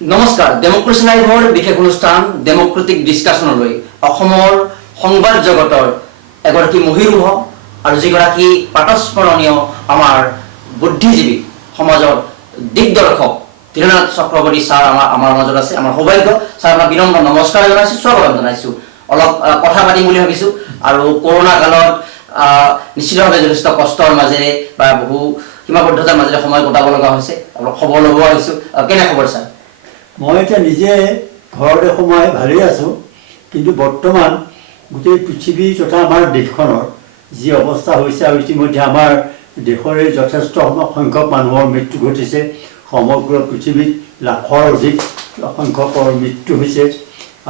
নমস্কাৰ ডেমক্ৰেসি লাইভৰ বিশেষ অনুষ্ঠান ডেমক্ৰেটিক ডিসকাশনলৈ অসমৰ সংবাদ জগতৰ এগৰাকী মহিৰুহ আৰু যিগৰাকী পাতস্মৰণীয় আমাৰ বুদ্ধিজীৱী সমাজৰ দিগদৰ্শক ধীৰেন্দ্ৰনাথ চক্ৰৱৰ্তী ছাৰ আমাৰ মাজত আছে। আমাৰ সৌভাগ্য ছাৰ, আমাৰ বিনম্ৰ নমস্কাৰ জনাইছো, স্বাগতম জনাইছো। অলপ কথা পাতিম বুলি ভাবিছো আৰু কৰোনা কালত নিশ্চিতভাৱে যথেষ্ট কষ্টৰ মাজেৰে বা বহু সীমাবদ্ধতাৰ মাজেৰে সময় কটাব লগা হৈছে। অলপ খবৰ ল'ব আহিছো। কেনে খবৰ ছাৰ? মই এতিয়া নিজে ঘৰতে সোমাই ভালেই আছোঁ, কিন্তু বৰ্তমান গোটেই পৃথিৱী তথা আমাৰ দেশখনৰ যি অৱস্থা হৈছে আৰু ইতিমধ্যে আমাৰ দেশৰে যথেষ্ট সংখ্যক মানুহৰ মৃত্যু ঘটিছে। সমগ্ৰ পৃথিৱীত লাখৰ অধিক সংখ্যকৰ মৃত্যু হৈছে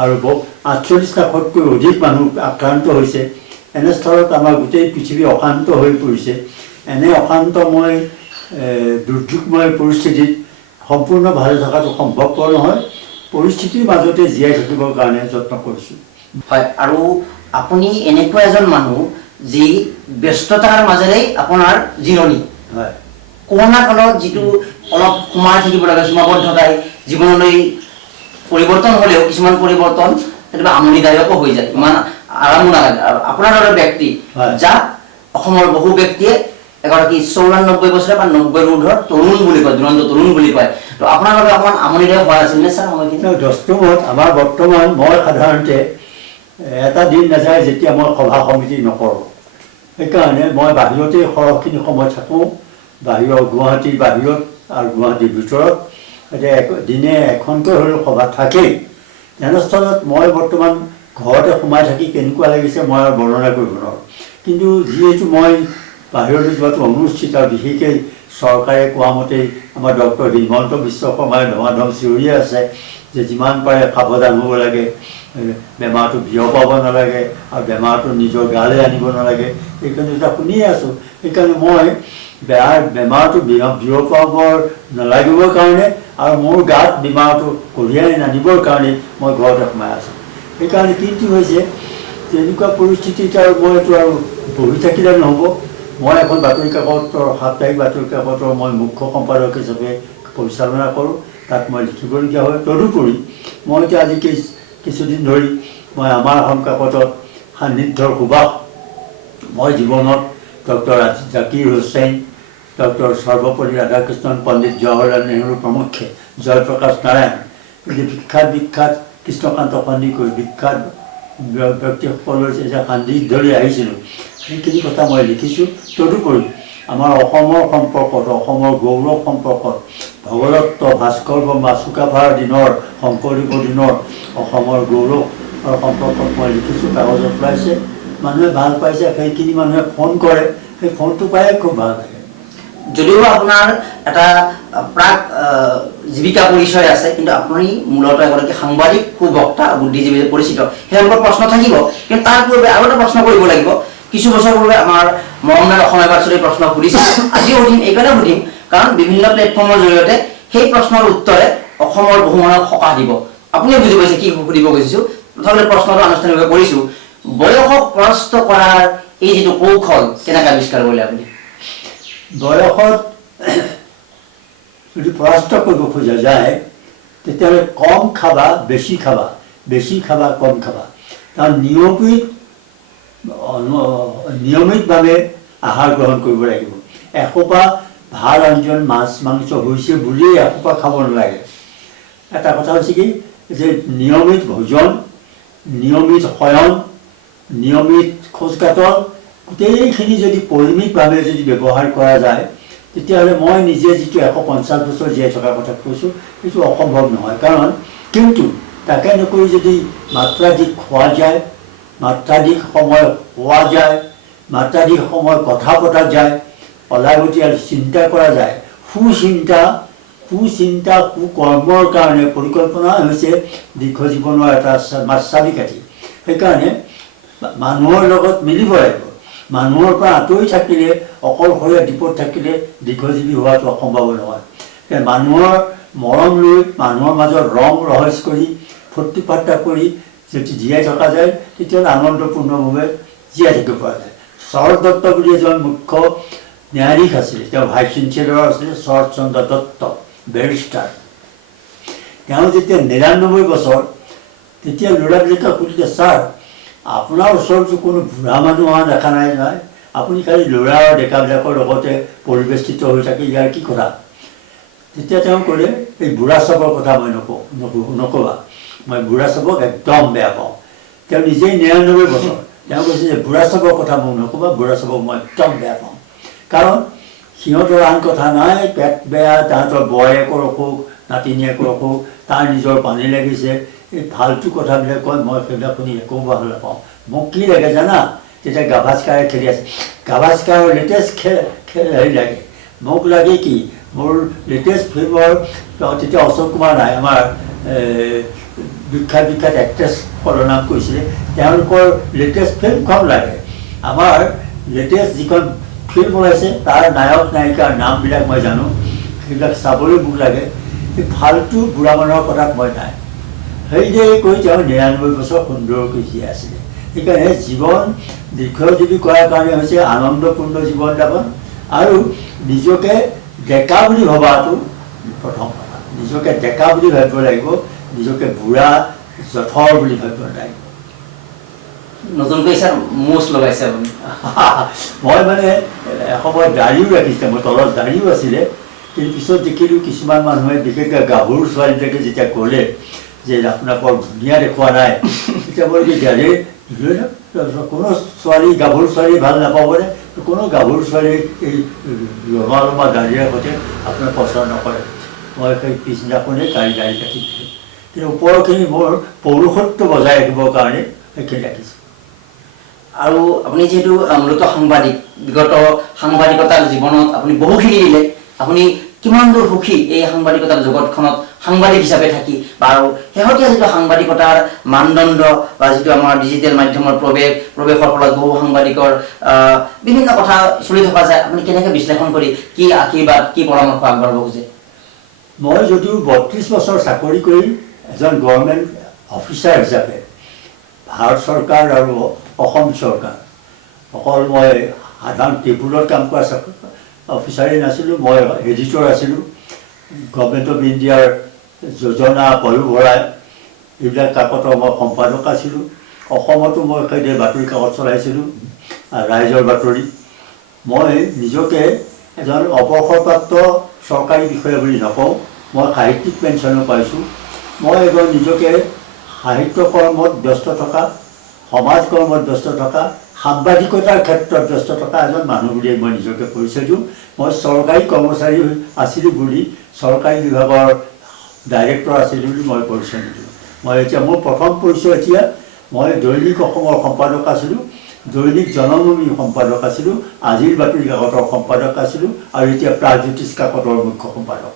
আৰু ৪৮ লাখতকৈ অধিক মানুহ আক্ৰান্ত হৈছে। এনেস্থলত আমাৰ গোটেই পৃথিৱী অশান্ত হৈ পৰিছে। এনে অশান্তময় দুৰ্যোগময় পৰিস্থিতিত সম্পূৰ্ণ ভালে থকাটো সম্ভৱপৰ নহয়। পৰিস্থিতিৰ মাজতে জীয়াই থাকিবৰ কাৰণে যত্ন কৰিছোঁ। হয়, আৰু আপুনি এনেকুৱা এজন মানুহ যি ব্যস্ততাৰ মাজেৰে আপোনাৰ জিৰণি। হয়, কৰোনা কালত যিটো অলপ সোমাই থাকিব লাগে, সীমাবদ্ধতাই জীৱনলৈ পৰিৱৰ্তন হ'লেও কিছুমান পৰিৱৰ্তন কেতিয়াবা আমনিদায়কো হৈ যায়, ইমান আৰামো নালাগে। আৰু আপোনাৰ দৰে ব্যক্তি যাক অসমৰ বহু ব্যক্তিয়ে এগৰাকী ৯৪ বছৰীয়া বা ৯০ ঊৰ্ধৰ তৰুণ বুলি কয়, দুৰন্ত তৰুণ বুলি কয়। তো আপোনাৰ বাবে অকণমান আমনিদায়ক হোৱা আছিল নে ছাৰ সময়খিনি? দস্তুমত আমাৰ বৰ্তমান মই সাধাৰণতে এটা দিন নাযায় যেতিয়া মই সভা সমিতি নকৰোঁ। সেইকাৰণে মই বাহিৰতেই সৰহখিনি সময় থাকোঁ, বাহিৰৰ গুৱাহাটীৰ বাহিৰত আৰু গুৱাহাটীৰ ভিতৰত। এতিয়া দিনে এখনকৈ হ'লেও সভা থাকেই। তেনেস্থলত মই বৰ্তমান ঘৰতে সোমাই থাকি কেনেকুৱা লাগিছে মই আৰু বৰ্ণনা কৰিব নোৱাৰোঁ। কিন্তু যিহেতু মই বাহিৰলৈ যোৱাটো অনুচিত আৰু বিশেষকৈ চৰকাৰে কোৱা মতেই আমাৰ ডক্টৰ হিমন্ত বিশ্ব শৰ্মাই ধমাধম চিঞৰিয়ে আছে যে যিমান পাৰে সাৱধান হ'ব লাগে, বেমাৰটো বিয়পাব নালাগে আৰু বেমাৰটো নিজৰ গালৈ আনিব নালাগে। এইকাৰণে এটা শুনিয়ে আছোঁ। সেইকাৰণে মই বেমাৰটো বিয়পাব নালাগিবৰ কাৰণে আৰু মোৰ গাত বেমাৰটো কঢ়িয়াই নানিবৰ কাৰণে মই ঘৰতে সোমাই আছোঁ। সেইকাৰণে কি হৈছে, তেনেকুৱা পৰিস্থিতিত আৰু মইতো আৰু বহি থাকিলে নহ'ব। মই এখন বাতৰি কাকতৰ সাপ্তাহিক বাতৰি কাকতৰ মই মুখ্য সম্পাদক হিচাপে পৰিচালনা কৰোঁ। তাত মই লিখিবলগীয়া হয়। তদুপৰি মই এতিয়া আজি কিছুদিন ধৰি মই আমাৰ এখন কাকতত সান্নিধ্যৰ সুবাস মই জীৱনত ডক্টৰ জাকিৰ হুছেইন, ডক্টৰ সৰ্বপল্লী ৰাধাকৃষ্ণন, পণ্ডিত জৱাহৰলাল নেহৰু প্ৰমুখ্যে, জয়প্ৰকাশ নাৰায়ণ, বিখ্যাত কৃষ্ণকান্ত সন্দিকৈ বিখ্যাত ব্যক্তিসকলৰ যে সান্নিধ্যলৈ আহিছিলোঁ, সেইখিনি কথা মই লিখিছোঁ। তদুপৰি আমাৰ অসমৰ সম্পৰ্কত, অসমৰ গৌৰৱ সম্পৰ্কত ভগদত্ত, ভাস্কৰ বৰ্মা, চুকাফাৰ দিনৰ, শংকৰদেৱৰ দিনৰ অসমৰ গৌৰৱৰ সম্পৰ্কত মই লিখিছোঁ। কাগজত ওলাইছে, মানুহে ভাল পাইছে। সেইখিনি মানুহে ফোন কৰে, সেই ফোনটো পায়ে খুব ভাল লাগে। যদিও আপোনাৰ এটা প্ৰাক জীৱিকা পৰিচয় আছে, কিন্তু আপুনি মূলত এগৰাকী সাংবাদিক, সুবক্তা, বুদ্ধিজীৱী পৰিচিত। সেইসকলৰ প্ৰশ্ন থাকিব, কিন্তু তাৰ পূৰ্বে আৰু এটা প্ৰশ্ন কৰিব লাগিব। কিছু বছৰ পূৰ্বে আমাৰ মৰমদাৰ অসমীয়া বাতৰি প্ৰশ্ন সুধিছিল, আজিও সুধিম। এইকাৰণে সুধিম কাৰণ বিভিন্ন প্লেটফৰ্মৰ জৰিয়তে সেই প্ৰশ্নৰ উত্তৰে অসমৰ বহু মানুহক সকাহ দিব। আপুনিও বুজি পাইছে কি সুধিব খুজিছোঁ। তথাপিও প্ৰশ্নটো আনুষ্ঠানিকভাৱে কৰিছোঁ। বয়সক পৰাস্ত কৰাৰ এই যিটো কৌশল কেনেকৈ আৱিষ্কাৰ কৰিলে আপুনি? বয়সত যদি পৰাস্ত কৰিব খোজা যায় তেতিয়াহ'লে কম খাবা, বেছি খাবা, বেছি খাবা, কম খাবা। কাৰণ নিয়মিতভাৱে আহাৰ গ্ৰহণ কৰিব লাগিব। এসোপা ভাল আঞ্জন, মাছ মাংস হৈছে বুলিয়েই এসোপা খাব নালাগে। এটা কথা হৈছে কি যে নিয়মিত ভোজন, নিয়মিত শয়ন, নিয়মিত খোজকাটল, গোটেইখিনি যদি পৰিমিতভাৱে যদি ব্যৱহাৰ কৰা যায় তেতিয়াহ'লে মই নিজে যিটো ১৫০ বছৰ জীয়াই থকাৰ কথা কৈছোঁ সেইটো অসম্ভৱ নহয়। কাৰণ কিন্তু তাকে নকৰি যদি মাত্ৰাধিক খোৱা যায়, মাত্ৰাধিক সময় শোৱা যায়, মাত্ৰাধিক সময় কথা পতা যায়, অলাগতিয়াল চিন্তা কৰা যায়, সুচিন্তা, সুকৰ্মৰ কাৰণে পৰিকল্পনা হৈছে দীৰ্ঘ জীৱনৰ এটা চাবিকাঠি। সেইকাৰণে মানুহৰ লগত মিলিব লাগিব। মানুহৰ পৰা আঁতৰি থাকিলে, অকলশৰীয়া দ্বীপত থাকিলে দীৰ্ঘজীৱী হোৱাটো অসম্ভৱ নহয়। মানুহৰ মৰম লৈ, মানুহৰ মাজত ৰং ৰহস্য কৰি, ফূৰ্তি ফাৰ্তা কৰি যদি জীয়াই থকা যায় তেতিয়াহ'লে আনন্দপূৰ্ণভাৱে জীয়াই থাকিব পৰা যায়। শৰৎ দত্ত বুলি এজন মুখ্য ন্যায়াধীশ আছিলে, তেওঁ ভাইচ চেঞ্চেলৰ আছিলে, শৰৎ চন্দ্ৰ দত্ত, বেৰিষ্টাৰ। তেওঁ যেতিয়া 99 বছৰ তেতিয়া ল'ৰাবিলাকে সুধিলে ছাৰ আপোনাৰ ওচৰতো কোনো বুঢ়া মানুহ অহা দেখা নাই নহয়, আপুনি খালি ল'ৰা আৰু ডেকাবিলাকৰ লগতে পৰিৱেষ্টিত হৈ থাকে, ইয়াৰ কি কথা? তেতিয়া তেওঁ ক'লে এই বুঢ়া চাবৰ কথা মই নক'বা, মই বুঢ়া চাবক একদম বেয়া পাওঁ। তেওঁ নিজেই 99 বছৰ, তেওঁ কৈছে যে বুঢ়া চাবৰ কথা মোক নক'বা, বুঢ়া চাবক মই একদম বেয়া পাওঁ। কাৰণ সিহঁতৰ আন কথা নাই, পেট বেয়া, তাহাঁতৰ বয়েকৰ অসুখ, নাতিনীয়েকৰ অসুখ, তাৰ নিজৰ পানী লাগিছে, এই ফাল্টু কথাবিলাক কয়, মই সেইবিলাক শুনি একো ভাল নাপাওঁ। মোক কি লাগে জানা? তেতিয়া গাভাস্কাৰে খেলি আছে, গাভাস্কাৰৰ লেটেষ্ট হেৰি লাগে, মোক লাগে কি মোৰ লেটেষ্ট ফিল্মৰ, তেতিয়া অশোক কুমাৰ নাই, আমাৰ বিখ্যাত এক্ট্ৰেছসকলৰ নাম কৈছিলে, তেওঁলোকৰ লেটেষ্ট ফিল্মখন লাগে। আমাৰ লেটেষ্ট যিখন ফিল্ম ওলাইছে তাৰ নায়ক নায়িকাৰ নামবিলাক মই জানো, সেইবিলাক চাবলৈ মোক লাগে। এই ফাল্টু বুঢ়া মানুহৰ কথাত মই নাই। সেইদৰে কৈ তেওঁ 99 বছৰ সুন্দৰকৈ জীয়াই আছিলে। সেইকাৰণে জীৱন দীৰ্ঘ যদি কৰাৰ কাৰণে হৈছে আনন্দপূৰ্ণ জীৱন যাপন আৰু নিজকে ডেকা বুলি ভবাটো প্ৰথম কথা। নিজকে ডেকা বুলি ভাবিব লাগিব, নিজকে বুঢ়া জঠৰ বুলি ভাবিব লাগিব। নতুনকৈ ছাৰ মুচ লগাইছে আপুনি? মই মানে এসময়ত দাঢ়িও ৰাখিছিলে, মোৰ তলত দাঢ়িও আছিলে, কিন্তু পিছত দেখিলোঁ কিছুমান মানুহে বিশেষকৈ গাভৰু ছোৱালীবিলাকে যেতিয়া ক'লে যে আপোনাৰ বৰ ধুনীয়া দেখুওৱা নাই, তেতিয়া মই দাঢ়ি কোনো ছোৱালী গাভৰু ছোৱালী ভাল নাপাবনে? কোনো গাভৰু ছোৱালী এই লম্বা লম্বা দাঢ়িৰে সৈতে আপোনাৰ পচন্দ নকৰে। মই সেই পিছদিনাখনেই দাঢ়ি কাটি দিলোঁ, কিন্তু ওপৰখিনি মোৰ পৌৰুষত্ব বজাই ৰাখিবৰ কাৰণে সেইখিনি ৰাখিছোঁ। আৰু আপুনি যিহেতু মূলত সাংবাদিক, বিগত সাংবাদিকতাৰ জীৱনত আপুনি বহুখিনি দিলে, আপুনি কিমান দূৰ সুখী এই সাংবাদিকতাৰ জগতখনত সাংবাদিক হিচাপে থাকি? আৰু শেহতীয়া যিটো সাংবাদিকতাৰ মানদণ্ড বা যিটো আমাৰ ডিজিটেল মাধ্যমৰ প্ৰৱেশৰ ফলত বহু সাংবাদিকৰ বিভিন্ন কথা চলি থকা যায়, আপুনি কেনেকৈ বিশ্লেষণ কৰি কি আশীৰ্বাদ, কি পৰামৰ্শ আগবঢ়াব খোজে? মই যদিও 32 বছৰ চাকৰি কৰি এজন গভৰ্ণমেণ্ট অফিচাৰ হিচাপে ভাৰত চৰকাৰ আৰু অসম চৰকাৰ, অকল মই সাধাৰণ টেবুলত কাম কৰা অফিচাৰেই নাছিলোঁ, মই এডিটৰ আছিলোঁ। গভৰ্ণমেণ্ট অফ ইণ্ডিয়াৰ যোজনা পয়োভৰাই এইবিলাক কাকতৰ মই সম্পাদক আছিলোঁ। অসমতো মই সেইদৰে বাতৰি কাকত চলাইছিলোঁ, ৰাইজৰ বাতৰি। মই নিজকে এজন অৱসৰপ্ৰাপ্ত চৰকাৰী বিষয়া বুলি নকওঁ, মই সাহিত্যিক পেঞ্চনো পাইছোঁ। মই এজন নিজকে সাহিত্য কৰ্মত ব্যস্ত থকা, সমাজ কৰ্মত ব্যস্ত থকা, সাংবাদিকতাৰ ক্ষেত্ৰত ব্যস্ত থকা এজন মানুহ বুলিয়ে মই নিজকে পৰিচয় দিওঁ। মই চৰকাৰী কৰ্মচাৰী আছিলোঁ বুলি, চৰকাৰী বিভাগৰ ডাইৰেক্টৰ আছিলোঁ বুলি মই পৰিচয় নিদিওঁ। মই এতিয়া মোৰ প্ৰথম পৰিচয় এতিয়া মই দৈনিক অসমৰ সম্পাদক আছিলোঁ, দৈনিক জনমভূমিৰ সম্পাদক আছিলোঁ, আজিৰ বাতৰি কাকতৰ সম্পাদক আছিলোঁ আৰু এতিয়া প্ৰাগজ্যোতিষ কাকতৰ মুখ্য সম্পাদক।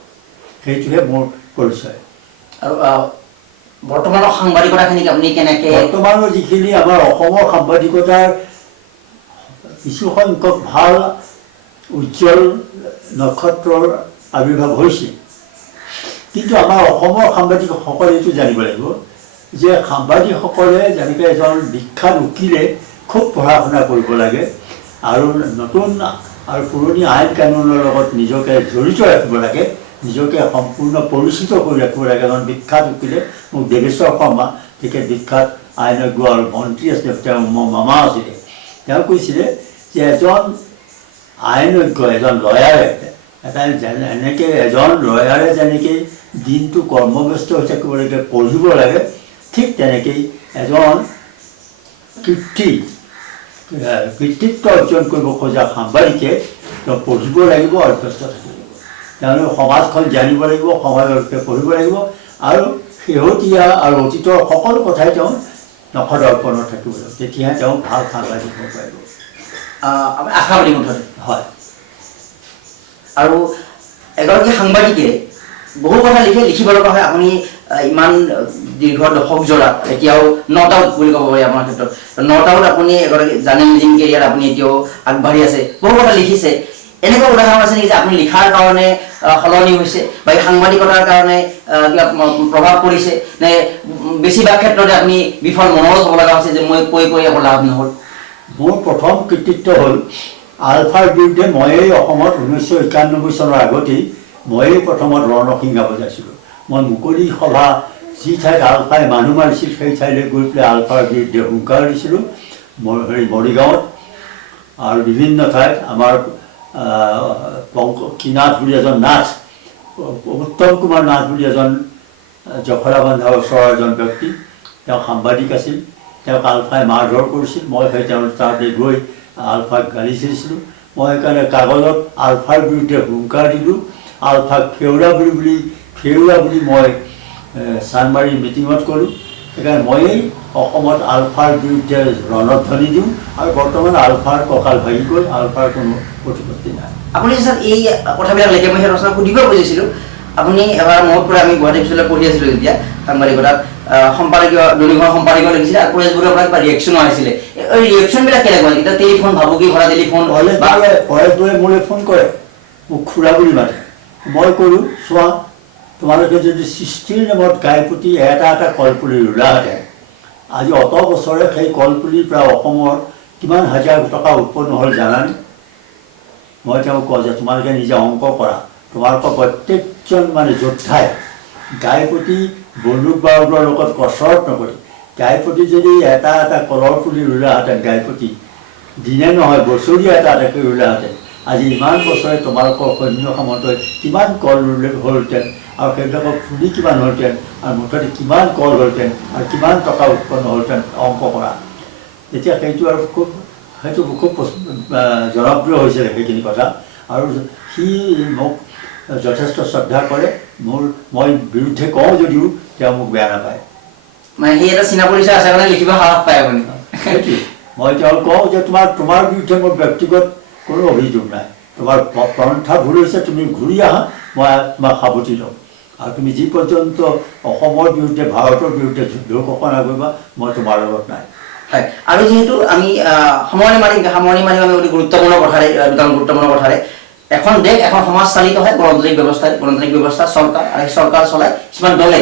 সেইটোহে মোৰ পৰিচয়। আৰু বৰ্তমানৰ সাংবাদিকতাখিনিক আপুনি কেনেকৈ? বৰ্তমানৰ যিখিনি আমাৰ অসমৰ সাংবাদিকতাৰ কিছুসংখ্যক ভাল উজ্জ্বল নক্ষত্ৰৰ আৱিৰ্ভাৱ হৈছে, কিন্তু আমাৰ অসমৰ সাংবাদিকসকলে এইটো জানিব লাগিব যে সাংবাদিকসকলে যেনেকৈ এজন বিখ্যাত উকিলে খুব পঢ়া শুনা কৰিব লাগে আৰু নতুন আৰু পুৰণি আইন কানুনৰ লগত নিজকে জড়িত ৰাখিব লাগে, নিজকে সম্পূৰ্ণ পৰিচিত কৰি ৰাখিব লাগে। এজন বিখ্যাত উকিলে, মোক দেৱেশ্বৰ শৰ্মা তেখেত বিখ্যাত আইনজ্ঞ আৰু মন্ত্ৰী আছিলে, তেওঁ মোৰ মামা আছিলে, তেওঁ কৈছিলে যে এজন আইনজ্ঞ, এজন লয়াৰে এনেকৈ এজন লয়াৰে যেনেকৈ দিনটো কৰ্মব্যস্ত হৈ থাকিব লাগে, পঢ়িব লাগে, ঠিক তেনেকেই এজন কৃতিত্ব অৰ্জন কৰিব খোজা সাংবাদিকে তেওঁ পঢ়িব লাগিব আৰু ব্যস্ত থাকিব লাগিব। তেওঁলোকে সমাজখন জানিব লাগিব, সমাজৰ বিষয়ে পঢ়িব লাগিব আৰু শেহতীয়া আৰু অতীতৰ সকলো কথাই তেওঁ নখদৰ্পণত থাকিব লাগিব, তেতিয়াহে তেওঁ ভাল সাংবাদিক হ'ব পাৰিব। আশাবাদী মুঠতে হয়। আৰু এগৰাকী সাংবাদিকে বহু কথা লিখিব লগা হয়। আপুনি ইমান দীৰ্ঘ দশকজোৰা এতিয়াও নট আউট বুলি ক'ব পাৰি আমাৰ ক্ষেত্ৰত, নট আউট আপুনি এগৰাকী জাৰ্নেলিজিম কেৰিয়াৰ আপুনি এতিয়াও আগবাঢ়ি আছে, বহু কথা লিখিছে। এনেকুৱা উদাহৰণ আছে নেকি যে আপুনি লিখাৰ কাৰণে সলনি হৈছে বা এই সাংবাদিকতাৰ কাৰণে কিবা প্ৰভাৱ পৰিছে, নে বেছিভাগ ক্ষেত্ৰতে আপুনি বিফল মনোৰথ হ'ব লগা হৈছে যে মই কৈ একো লাভ নহ'ল? মোৰ প্ৰথম কৃতিত্ব হ'ল আলফাৰ বিৰুদ্ধে ময়েই অসমত 1991 চনৰ আগতেই ময়েই প্ৰথমত ৰণসিংহা বজাইছিলোঁ। মই মুকলি সভা যি ঠাইত আলফাই মানুহ মাৰিছিল সেই ঠাইলৈ গৈ পেলাই আলফাৰ বিৰুদ্ধে হুংকাৰ দিছিলোঁ মৰিগাঁৱত আৰু বিভিন্ন ঠাইত আমাৰ কিনাথ বুলি এজন নাথ উত্তম কুমাৰ নাথ বুলি এজন জখলা বান্ধা ওচৰৰ এজন ব্যক্তি তেওঁ সাংবাদিক আছিল তেওঁক আলফাই মাৰধৰ কৰিছিল মই সেই তেওঁৰ তাতে গৈ আলফাক গালি দিছিলোঁ মই সেইকাৰণে কাগজত আলফাৰ বিৰুদ্ধে হুংকাৰ দিলোঁ আলফাক ফেউৰা বুলি মই চানমাৰী মিটিঙত ক'লোঁ সেইকাৰণে ময়েই অসমত আলফাৰ বিৰুদ্ধে ৰণধ্বনি দিওঁ আৰু বৰ্তমান আলফাৰ কঁকাল ভাগি গ'ল আলফাৰ কোনো প্ৰতিপত্তি নাই আপুনি স্যাৰ এই কথাবিলাক লেখে মই ৰচনা সুধিব খুজিছিলোঁ আপুনি এবাৰ মনত পৰে আমি গুৱাহাটী বিশ্ববিদ্যালয়ত পঢ়ি আছিলোঁ যেতিয়া সাংবাদিকতাত সম্পাদকীয় দৈনিকৰ সম্পাদকীয় লিখিছিলে আৰু কলেজবোৰৰ পৰা কিবা ৰিয়েকশ্যনো আহিছিলে এই ৰিয়েকশ্যনবিলাক কেনেকুৱা এতিয়া টেলিফোন ভাবুকি ভৰা টেলিফোন কলেজবোৰে মোলৈ ফোন কৰে মোক খুৰা বুলি মাতে মই ক'লোঁ চোৱা তোমালোকে যদি সৃষ্টিৰ নামত গাইপুতি এটা কলপুলি ৰুলাহেঁতেন আজি অত বছৰে সেই কলপুলিৰ পৰা অসমৰ কিমান হাজাৰ টকা উৎপন্ন হ'ল জানানে মই তেওঁক কওঁ যে তোমালোকে নিজে অংক কৰা তোমালোকৰ প্ৰত্যেকজন যোদ্ধাই গাইপুতি বন্দুক বাৰুদৰ লগত কচৰত নকৰি গাইপুতি যদি এটা কলৰ পুলি ৰুলাহেঁতেন গাইপুতি দিনে নহয় বছৰীয়া এটাকৈ ৰুলাহেঁতেন আজি ইমান বছৰে তোমালোকৰ সৈন্য সামন্তই কিমান কল ৰুলে হ'লহেঁতেন আৰু সেইবিলাকৰ পুলি কিমান হ'লহেঁতেন আৰু মুঠতে কিমান কল হ'লহেঁতেন আৰু কিমান টকা উৎপন্ন হ'লহেঁতেন অংক কৰা এতিয়া সেইটো খুব জনপ্ৰিয় হৈছিলে সেইখিনি কথা আৰু সি মোক যথেষ্ট শ্ৰদ্ধা কৰে মই বিৰুদ্ধে কওঁ যদিও তেওঁ মোক বেয়া নাপায় মানে সেই এটা চিনা পৰিচয় আছে কাৰণে লিখিব সাহস পায় আপুনি সেইটোৱে মই তেওঁক কওঁ যে তোমাৰ বিৰুদ্ধে মোৰ ব্যক্তিগত কোনো অভিযোগ নাই তোমাৰ পন্থা ভুল হৈছে তুমি ঘূৰি আহা মই তোমাক সাৱটি ল'ম আৰু তুমি যি পৰ্যন্ত অসমৰ বিৰুদ্ধে ভাৰতৰ বিৰুদ্ধে যুদ্ধ ঘোষণা কৰিবা মই তোমাৰ লগত নাই হয় আৰু যেহেতু আমি সামৰণি মাৰি আমি অতি গুৰুত্বপূৰ্ণ কথাৰে এখন দেশ এখন সমাজ চালিত হয় গণতান্ত্ৰিক ব্যৱস্থা চৰকাৰ আৰু চৰকাৰ চলাই কিছুমান দলে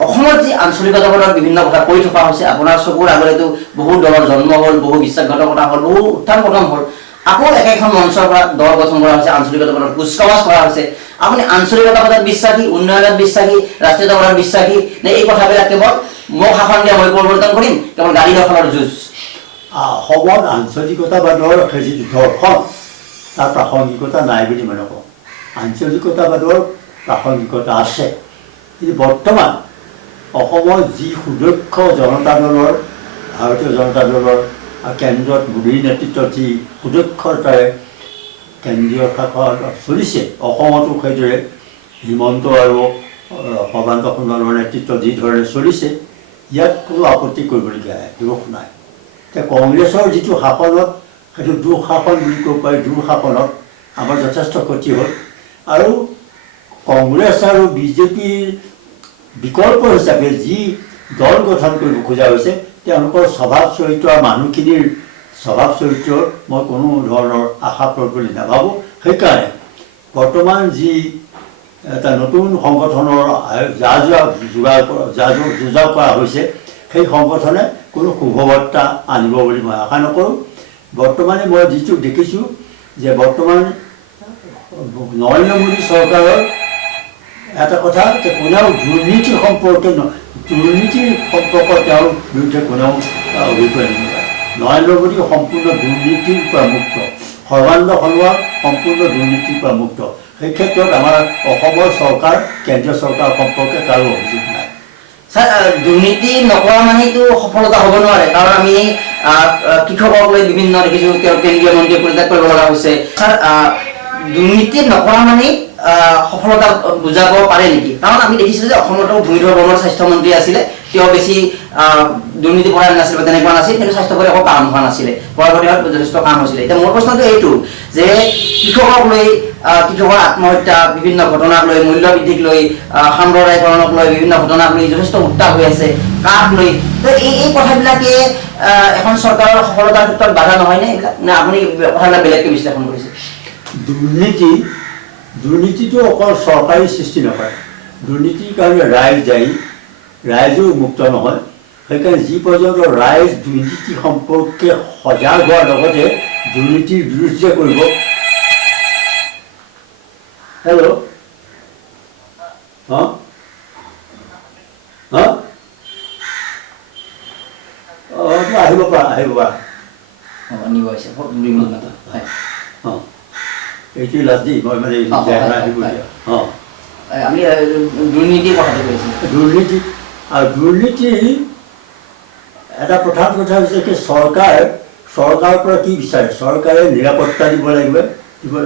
অসমত যি আঞ্চলিকতাবাদৰ বিভিন্ন কথা কৈ থকা হৈছে আপোনাৰ চকুৰ আগতেতো বহু দলৰ জন্ম হ'ল বহু বিশ্বাসঘাতকতা হ'ল বহু উত্থান পতন হ'ল আকৌ একেখন মঞ্চৰ পৰা দল গঠন কৰা হৈছে আঞ্চলিকতাবাদৰ কুচকাৱাজ কৰা হৈছে আপুনি আঞ্চলিকতাবাদত বিশ্বাসী উন্নয়নত বিশ্বাসী ৰাষ্ট্ৰীয়তাবাদত বিশ্বাসী নে এই কথাবিলাক কেৱল মোক শাসন দিয়া মই পৰিৱৰ্তন কৰিম কেৱল গাড়ী দখলৰ যুঁজ অসমত আঞ্চলিকতাবাদৰ যিটো দৰ্শন তাৰ প্ৰাসংগিকতা নাই বুলি মই নকওঁ আঞ্চলিকতাবাদৰ প্ৰাসংগিকতা আছে কিন্তু বৰ্তমান অসমৰ যি সুদক্ষ জনতা দলৰ ভাৰতীয় জনতা দলৰ কেন্দ্ৰত মোদীৰ নেতৃত্বত যি সুদক্ষতাৰে কেন্দ্ৰীয় শাসন চলিছে অসমতো সেইদৰে হিমন্ত আৰু সৰ্বানন্দ সোণোৱালৰ নেতৃত্বত যি ধৰণে চলিছে ইয়াত কোনো আপত্তি কৰিবলগীয়া দোষ নাই এতিয়া কংগ্ৰেছৰ যিটো শাসনত সেইটো দুঃশাসন বুলি ক'ব পাৰি দুঃশাসনত আমাৰ যথেষ্ট ক্ষতি হ'ল আৰু কংগ্ৰেছ আৰু বিজেপিৰ বিকল্প হিচাপে যি দল গঠন কৰিব খোজা হৈছে তেওঁলোকৰ স্বভাৱ চৰিত্ৰ আৰু মানুহখিনিৰ স্বভাৱ চৰিত্ৰৰ মই কোনো ধৰণৰ আশা কৰোঁ বুলি নাভাবোঁ সেইকাৰণে বৰ্তমান যি এটা নতুন সংগঠনৰ যুঁজাও কৰা হৈছে সেই সংগঠনে কোনো শুভবাৰ্তা আনিব বুলি মই আশা নকৰোঁ বৰ্তমানে মই যিটো দেখিছোঁ যে বৰ্তমান নৰেন্দ্ৰ মোদী চৰকাৰৰ এটা কথা যে কোনেও দুৰ্নীতিৰ সম্পৰ্কে তেওঁৰ বিৰুদ্ধে কোনেও অভিপ্ৰায় নকৰে নৰেন্দ্ৰ মোদী সম্পূৰ্ণ দুৰ্নীতিৰ পৰা মুক্ত সৰ্বানন্দ সোণোৱাল সম্পূৰ্ণ দুৰ্নীতিৰ পৰা মুক্ত সেই ক্ষেত্ৰত আমাৰ অসমৰ চৰকাৰ কেন্দ্ৰীয় চৰকাৰ সম্পৰ্কে কাৰো অভিযোগ নাই স্যাৰ দুৰ্নীতি নকৰা মানেতো সফলতা হ'ব নোৱাৰে কাৰণ আমি কৃষকক লৈ বিভিন্ন দেখিছোঁ তেওঁ কেন্দ্ৰীয় মন্ত্ৰীয়ে পদত্যাগ কৰিব লগা হৈছে স্যাৰ দুৰ্নীতি নকৰা মানে সফলতা বুজাব পাৰে নেকি কাৰণ আমি দেখিছিলোঁ যে অসমতো ভূমিধৰ বৰ্মন স্বাস্থ্যমন্ত্ৰী আছিলে তেওঁ বেছি দুৰ্নীতি পৰায়ণ নাছিল বা তেনেকুৱা নাছিল কিন্তু স্বাস্থ্য কৰি একো কাম হোৱা নাছিলে পৰৱৰ্তীত যথেষ্ট কাম হৈছিলে এতিয়া মোৰ প্ৰশ্নটো এইটো যে কৃষকক লৈ কৃষকৰ আত্মহত্যা বিভিন্ন ঘটনাক লৈ মূল্য বৃদ্ধিক লৈ সাম্প্ৰদায়িকৰণক লৈ বিভিন্ন ঘটনাক লৈ যথেষ্ট উত্তাপ হৈ আছে কাক লৈ তো এই কথাবিলাকে এখন চৰকাৰৰ সফলতাৰ ক্ষেত্ৰত বাধা নহয়নে এইবিলাক নে আপুনি কথাবিলাক বেলেগকৈ বিশ্লেষণ কৰিছে দুৰ্নীতিটো অকল চৰকাৰী সৃষ্টি নকৰে দুৰ্নীতিৰ কাৰণে ৰাইজ দায়ী ৰাইজো মুক্ত নহয় সেইকাৰণে যি পৰ্যন্ত ৰাইজ দুৰ্নীতি সম্পৰ্কে সজাগ হোৱাৰ লগতে দুৰ্নীতিৰ বিৰুদ্ধে কৰিব হেল্ল' আহিব পৰা নিব আহিছে 2 মিনিট হয় অঁ এইটোৱে লাষ্ট দিন মই মানে আহিব দিয়া অঁ আমি দুৰ্নীতিৰ কথাটো কৈছোঁ দুৰ্নীতি আৰু দুৰ্নীতি এটা প্ৰধান কথা হৈছে কি চৰকাৰৰ পৰা কি বিচাৰে চৰকাৰে নিৰাপত্তা দিব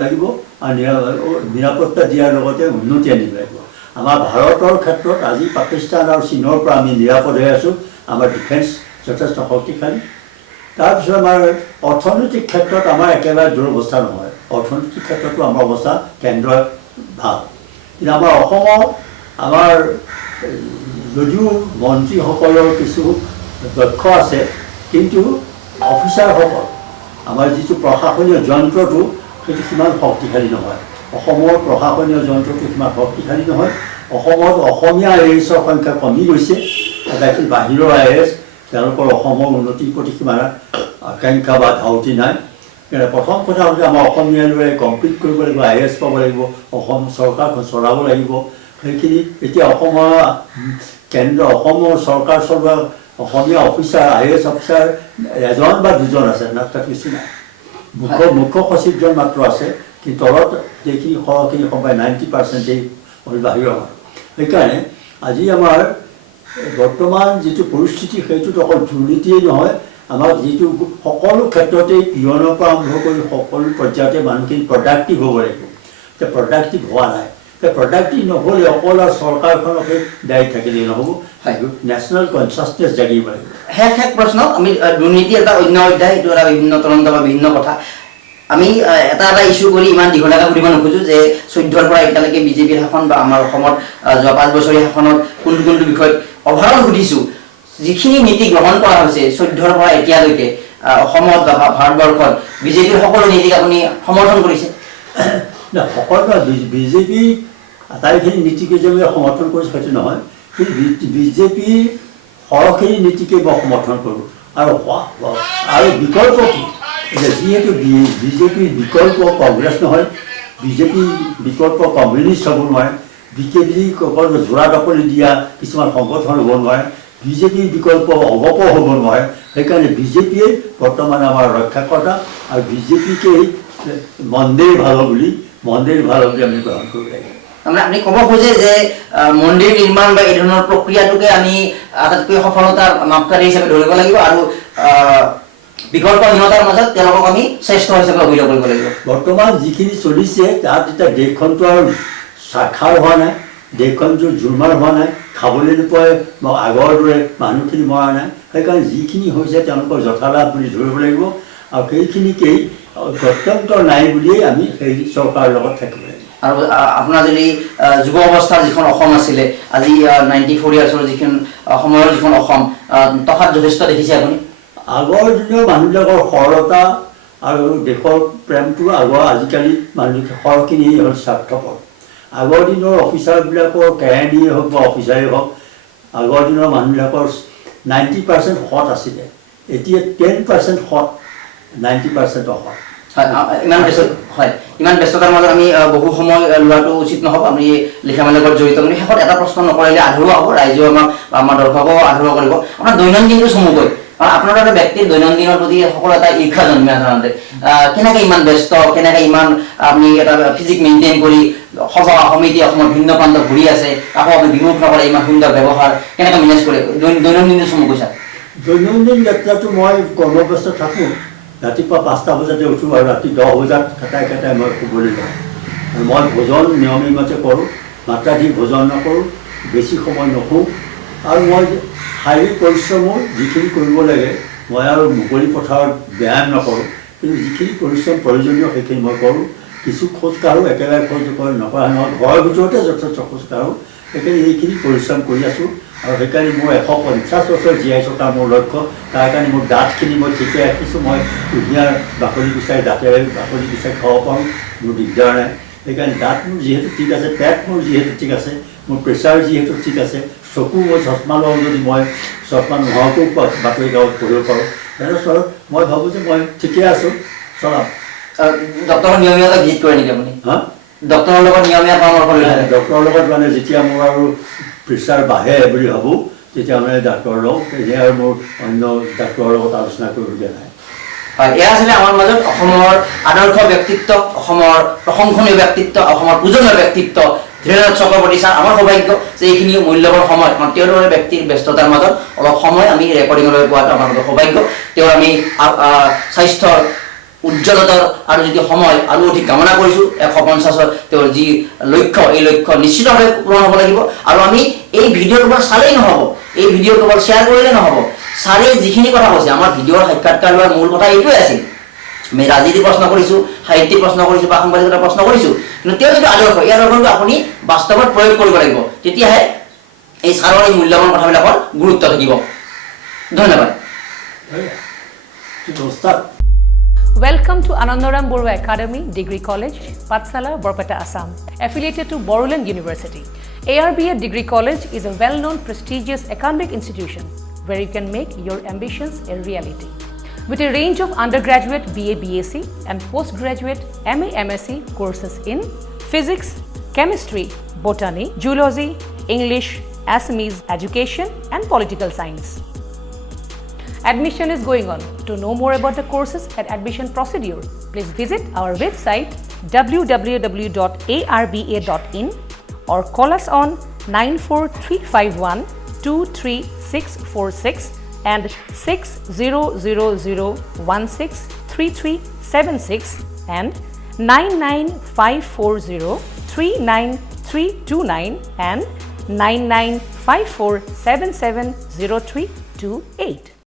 লাগিব আৰু নিৰাপত্তা দিয়াৰ লগতে উন্নতি আনিব লাগিব আমাৰ ভাৰতৰ ক্ষেত্ৰত আজি পাকিস্তান আৰু চীনৰ পৰা আমি নিৰাপদ হৈ আছোঁ আমাৰ ডিফেন্স যথেষ্ট শক্তিশালী তাৰপিছত আমাৰ অৰ্থনৈতিক ক্ষেত্ৰত আমাৰ একেবাৰে দুৰৱস্থা নহয় অৰ্থনৈতিক ক্ষেত্ৰতো আমাৰ অৱস্থা কেন্দ্ৰৰ ভাল কিন্তু আমাৰ অসমত আমাৰ যদিও মন্ত্ৰীসকলৰ কিছু দক্ষ আছে কিন্তু অফিচাৰসকল আমাৰ যিটো প্ৰশাসনীয় যন্ত্ৰটো সেইটো সিমান শক্তিশালী নহয় অসমৰ প্ৰশাসনীয় যন্ত্ৰটো সিমান শক্তিশালী নহয় অসমত অসমীয়া AS-ৰ সংখ্যা কমি গৈছে বাকী বাহিৰৰ AS তেওঁলোকৰ অসমৰ উন্নতিৰ প্ৰতি সিমান আকাংক্ষা বা ধাউতি নাই প্ৰথম কথা হ'ল যে আমাৰ অসমীয়া ল'ৰাই কমপ্লিট কৰিব লাগিব AS পাব লাগিব অসম চৰকাৰখন চলাব লাগিব সেইখিনি এতিয়া অসমৰ চৰকাৰ চলোৱা অসমীয়া অফিচাৰ AS অফিচাৰ এজন বা দুজন আছে তাত কিছু নাই মুখ্য সচিবজন মাত্ৰ আছে কিন্তু তলত যিখিনি সৰহখিনি সময় 90%এই বাহিৰৰ মানুহ সেইকাৰণে আজি আমাৰ বৰ্তমান যিটো পৰিস্থিতি সেইটোত অকল দুৰ্নীতিয়েই নহয় আমাক যিটো সকলো ক্ষেত্ৰতেই পিয়নৰ পৰা আৰম্ভ কৰি সকলো পৰ্যায়তে মানুহখিনি প্ৰডাক্টিভ হ'ব লাগিব এতিয়া প্ৰডাক্টিভ হোৱা নাই প্ৰডাক্টিভ নহ'লে অকল আৰু চৰকাৰখনকে দায়ী থাকিলেই নহ'ব নেশ্যনেল কনচিয়াছনেছ জাগিব লাগিব শেষ প্ৰশ্ন আমি দুৰ্নীতি এটা অন্য অধ্যায় এইটো এটা বিভিন্ন তদন্ত বা বিভিন্ন কথা আমি এটা ইস্যু কৰি ইমান দীঘলীয়াকৈ সুধিব নোখোজোঁ যে 14ৰ পৰা এতিয়ালৈকে বিজেপিৰ শাসন বা আমাৰ অসমত যোৱা 5 বছৰীয়া শাসনত কোনটো বিষয়ত অভাৰঅল সুধিছোঁ যিখিনি নীতি গ্ৰহণ কৰা হৈছে 14ৰ পৰা এতিয়ালৈকে অসমত বা ভাৰতবৰ্ষত বিজেপিৰ সকলো নীতিক আপুনি সমৰ্থন কৰিছে সকলো বিজেপি আটাইখিনি নীতিকে যে সমৰ্থন কৰিছে সেইটো নহয় কিন্তু বিজেপিৰ সৰহখিনি নীতিকে মই সমৰ্থন কৰোঁ আৰু বিকল্প কি যিহেতু বিজেপিৰ বিকল্প কংগ্ৰেছ নহয় বিজেপিৰ বিকল্প কমিউনিষ্ট হ'ব নোৱাৰে বিজেপি জোৰা দখলি দিয়া কিছুমান সংগঠন হ'ব নোৱাৰে বিজেপিৰ বিকল্প অগপ হ'ব নোৱাৰে সেইকাৰণে বিজেপিয়ে বৰ্তমান আমাৰ ৰক্ষাকৰ্তা আৰু বিজেপিকেই মন্দিৰ ভাল বুলি আমি গ্ৰহণ কৰিব লাগিব আপুনি ক'ব খোজে যে মন্দিৰ নিৰ্মাণ বা এই ধৰণৰ প্ৰক্ৰিয়াটোকে আমি আটাইতকৈ সফলতাৰ মাপকাঠি হিচাপে ধৰিব লাগিব আৰু বিকল্পহীনতাৰ মাজত তেওঁলোকক আমি শ্ৰেষ্ঠ হিচাপে অভিহিত কৰিব লাগিব বৰ্তমান যিখিনি চলিছে তাত এতিয়া দেশখনটো আৰু সাক্ষাৰ হোৱা নাই দেশখনটো জুৰমাৰ হোৱা নাই খাবলৈ নোপোৱাই আগৰ দৰে মানুহখিনি মৰা নাই সেইকাৰণে যিখিনি হৈছে তেওঁলোকৰ যথালাভ বুলি ধৰিব লাগিব আৰু সেইখিনিকেই গত্যন্তৰ নাই বুলিয়েই আমি সেই চৰকাৰৰ লগত থাকিব লাগিব আৰু আপোনাৰ যদি যুৱ অৱস্থাৰ যিখন অসম আছিলে আজি 94 ইয়াৰ্ছৰ যিখন সময়ৰ যিখন অসম তফাত যথেষ্ট দেখিছে আপুনি আগৰ দিনৰ মানুহবিলাকৰ সৰলতা আৰু দেশৰ প্ৰেমটো আজিকালি মানুহবিলাক সৰহখিনি হ'ল স্বাৰ্থপৰ আগৰ দিনৰ অফিচাৰবিলাকৰ কেৰাণীয়ে হওক বা অফিচাৰেই হওক আগৰ দিনৰ মানুহবিলাকৰ 90% সৎ আছিলে এতিয়া 10% সৎ 90% অসৎ ইমান ব্যস্ততাৰ মাজত আমি বহু সময় লোৱাটো উচিত নহ'ব আমি লিখা মেলাৰ লগত জড়িত বুলি শেষত এটা প্ৰশ্ন নকৰিলে আধৰুৱা হ'ব ৰাইজেও আমাক আমাৰ দৰ্শকো আধৰুৱা কৰিব আপোনাৰ দৈনন্দিনটো চমুকৈ আপোনাৰ এটা ব্যক্তিৰ দৈনন্দিনৰ প্ৰতি সকলো এটা ঈৰ্ষা জন্মে সাধাৰণতে কেনেকৈ ইমান ব্যস্ত কেনেকৈ ইমান আপুনি এটা ফিজিক মেইনটেইন কৰি সভা সমিতি অসমৰ ভিন্ন প্ৰান্ত ঘূৰি আছে আকৌ আপুনি বিমুখ নকৰে ইমান সুন্দৰ ব্যৱহাৰ কেনেকৈ মেনেজ কৰে দৈনন্দিনটো চমুকৈ চাওক দৈনন্দিন যাত্ৰাটো মই কৰ্মব্যস্ত থাকোঁ ৰাতিপুৱা 5টা বজাতে উঠোঁ আৰু ৰাতি 10 বজাত খেতাই মই শুবলৈ যাওঁ আৰু মই ভোজন নিয়মীয়ামতে কৰোঁ মাত্ৰাধিক ভোজন নকৰোঁ বেছি সময় নুশুওঁ আৰু মই শাৰীৰিক পৰিশ্ৰমো যিখিনি কৰিব লাগে মই আৰু মুকলি পথাৰত ব্যায়াম নকৰোঁ কিন্তু যিখিনি পৰিশ্ৰম প্ৰয়োজনীয় সেইখিনি মই কৰোঁ কিছু খোজ কাঢ়োঁ একেবাৰে খোজ নকৰা নহয় ঘৰৰ ভিতৰতে যথেষ্ট খোজ কাঢ়োঁ সেইকাৰণে এইখিনি পৰিশ্ৰম কৰি আছোঁ আৰু সেইকাৰণে মোৰ 150 বছৰ জীয়াই থকা মোৰ লক্ষ্য তাৰ কাৰণে মোৰ দাঁতখিনি মই ঠিকে ৰাখিছোঁ মই কুঁহিয়াৰ বাকলি গুচাই দাঁতেৰে বাকলি গুচাই খাব পাৰোঁ মোৰ দিগদাৰ নাই সেইকাৰণে দাঁত মোৰ যিহেতু ঠিক আছে পেট মোৰ যিহেতু ঠিক আছে মোৰ প্ৰেছাৰ যিহেতু ঠিক আছে চকু মই চশমা লওঁ যদি মই চশমা নোহোৱাকৈও বাতৰি কাকত পঢ়িব পাৰোঁ তেনেস্থলত মই ভাবোঁ যে মই ঠিকে আছোঁ চলাম ডক্টৰৰ নিয়মীয়াকৈ ভিজিট কৰে নেকি আপুনি ডক্টৰৰ লগত নিয়মীয়া পৰামৰ্শ লৈ থাকে ডক্টৰৰ লগত মানে যেতিয়া মোৰ আৰু প্ৰেছাৰ বাঢ়ে বুলি ভাবোঁ তেতিয়া মানে ডাক্তৰ লওঁ এতিয়া আৰু মোৰ অন্য ডাক্তৰৰ লগত আলোচনা কৰিবলগীয়া নাই হয় এয়া আছিলে আমাৰ মাজত অসমৰ আদৰ্শ ব্যক্তিত্ব অসমৰ প্ৰশংসনীয় ব্যক্তিত্ব অসমৰ পূজনীয় ব্যক্তিত্ব ধীৰেন্দ্ৰনাথ চক্ৰৱৰ্তী ছাৰ আমাৰ সৌভাগ্য যে এইখিনি মূল্যৱান সময় তেওঁৰ দৰে ব্যক্তিৰ ব্যস্ততাৰ মাজত অলপ সময় আমি ৰেকৰ্ডিঙলৈ পোৱাটো আমাৰ বাবে সৌভাগ্য তেওঁৰ আমি স্বাস্থ্যৰ উজ্জ্বলতাৰ আৰু যদি সময় আৰু অধিক কামনা কৰিছোঁ 150ৰ তেওঁৰ যি লক্ষ্য এই লক্ষ্য নিশ্চিতভাৱে পূৰণ হ'ব লাগিব আৰু আমি এই ভিডিঅ'ৰ পৰা চালেই নহ'ব এই ভিডিঅ' কেৱল শ্বেয়াৰ কৰিলে নহ'ব ছাৰে যিখিনি কথা কৈছে আমাৰ ভিডিঅ'ৰ সাক্ষাৎকাৰ লোৱাৰ মূল কথা এইটোৱে আছিল আমি ৰাজনীতি প্ৰশ্ন কৰিছোঁ সাহিত্যিক প্ৰশ্ন কৰিছোঁ বা সাংবাদিকতা প্ৰশ্ন কৰিছোঁ কিন্তু তেওঁ যিটো আদৰ্শ এই আদৰ্শটো আপুনি বাস্তৱত প্ৰয়োগ কৰিব লাগিব তেতিয়াহে এই ছাৰৰ এই মূল্যৱান কথাবিলাকৰ গুৰুত্ব থাকিব ধন্যবাদ Welcome to Anandaram Borua Academy Degree College, Patsala, Borpeta, Assam, affiliated to Boruland University. ARBA Degree College is a well-known prestigious academic institution where you can make your ambitions a reality. With a range of undergraduate BA, BSc and postgraduate MA, MSc courses in physics, chemistry, botany, zoology, English, Assamese education and political science. Admission is going on. To know more about the courses and admission procedure, please visit our website www.arba.in or call us on 94351 23646 and 6000163376 and 99540 39329 and 9954770328.